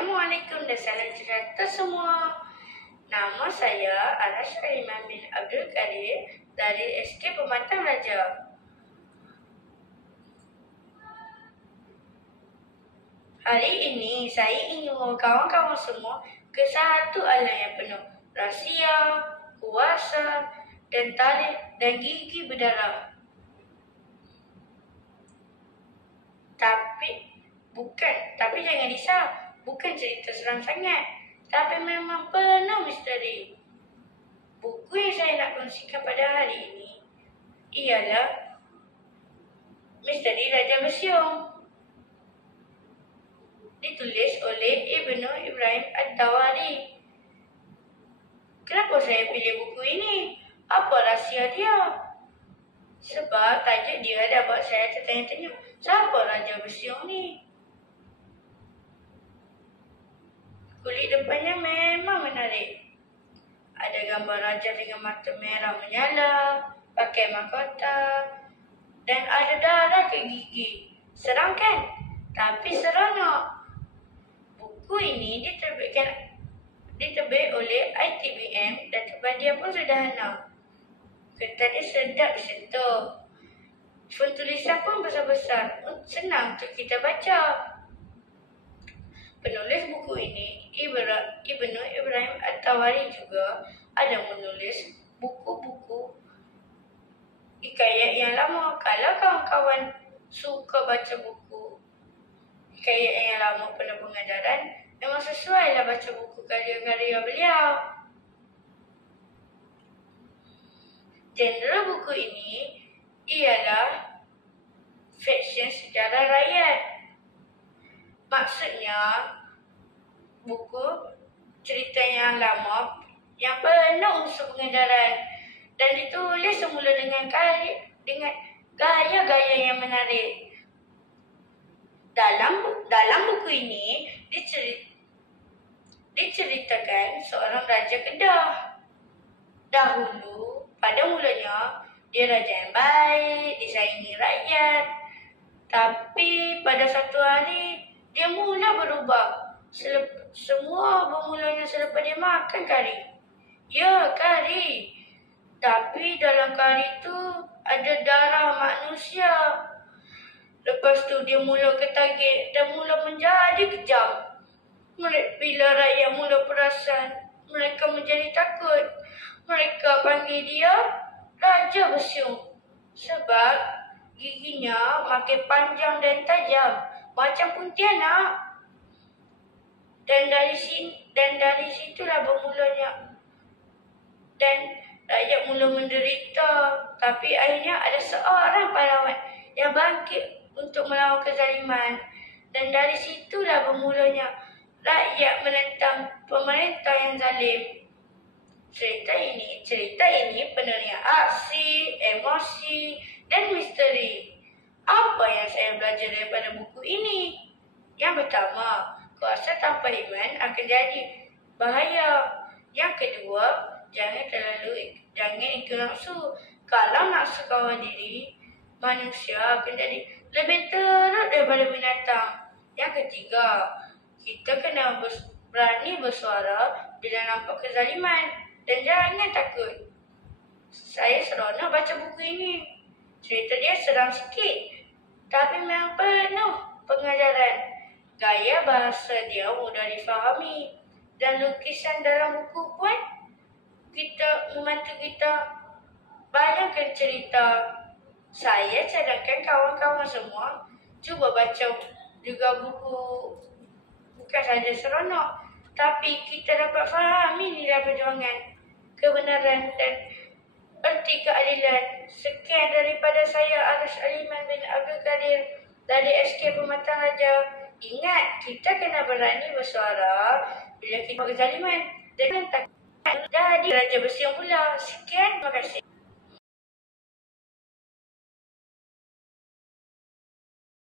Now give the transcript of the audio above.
Assalamualaikum dan salam sejahtera semua. Nama saya Arash Aliman bin Abdul Kadir dari SK Pematang Raja. Hari ini saya ingin membawa kawan-kawan semua ke satu alam yang penuh rahsia, kuasa dan tarikh dan gigi berdarah. Tapi jangan risau, bukan cerita seram sangat, tapi memang penuh misteri. Buku yang saya nak kongsikan pada hari ini ialah Misteri Raja Bersiung. Ditulis oleh Ibnu Ibrahim At-Tawari. Kenapa saya pilih buku ini? Apa rahsia dia? Sebab tajuk dia dah buat saya tertanya-tanya, siapa Raja Bersiung ni? Kulit depannya memang menarik. Ada gambar raja dengan mata merah menyala, pakai mahkota, dan ada darah ke gigi. Seram kan? Tapi seronok. Buku ini diterbit oleh ITBM dan tebal dia pun sederhana. Kertasnya sedap disentuh. Font tulisan pun besar-besar. Senang untuk kita baca. Penulis buku ini, Ibnu Ibrahim At-Tawari, juga ada menulis buku-buku hikayat yang lama. Kalau kawan-kawan suka baca buku hikayat yang lama penuh pengajaran, memang sesuailah baca buku karya-karya beliau. Genre buku ini ialah fiksyen sejarah rakyat. Maksudnya, buku cerita yang lama yang penuh unsur pengedaran dan ditulis semula dengan gaya-gaya yang menarik. Dalam buku ini diceritakan seorang raja Kedah. Dahulu, pada mulanya, dia raja yang baik, disayangi rakyat. Tapi pada satu hari, dia mula berubah. Semua bermulanya selepas dia makan kari. Ya, kari. Tapi dalam kari itu ada darah manusia. Lepas tu dia mula ketagih dan mula menjadi kejam. Bila rakyat mula perasan, mereka menjadi takut. Mereka panggil dia Raja Bersiung. Sebab giginya makin panjang dan tajam, macam kuntilanak. Dan dari situlah bermulanya. Dan rakyat mula menderita. Tapi akhirnya ada seorang pahlawan yang bangkit untuk melawan kezaliman. Dan dari situlah bermulanya rakyat menentang pemerintah yang zalim. Cerita ini penuh dengan aksi, emosi, dan misteri. Apa yang saya belajar daripada buku ini? Yang pertama, kuasa tanpa iman akan jadi bahaya. Yang kedua, jangan ikut nafsu. Kalau nafsu kawan diri, manusia akan jadi lebih teruk daripada binatang. Yang ketiga, kita kena berani bersuara bila nampak kezaliman. Dan jangan takut. Saya seronok baca buku ini. Cerita dia seram sikit, tapi memang penuh pengajaran. Gaya bahasa dia mudah difahami. Dan lukisan dalam buku pun membantu kita bayangkan cerita. Saya cadangkan kawan-kawan semua cuba baca juga buku. Bukan saja seronok, tapi kita dapat fahami nilai perjuangan, kebenaran dan erti keadilan. Sekian daripada saya, Arash Aliman bin Abdul Kadir dari SK Pematang Raja. Ingat, kita kena berani bersuara bila kita kezaliman. Jangan takut jadi Raja Bersiung pula. Sekian, terima kasih.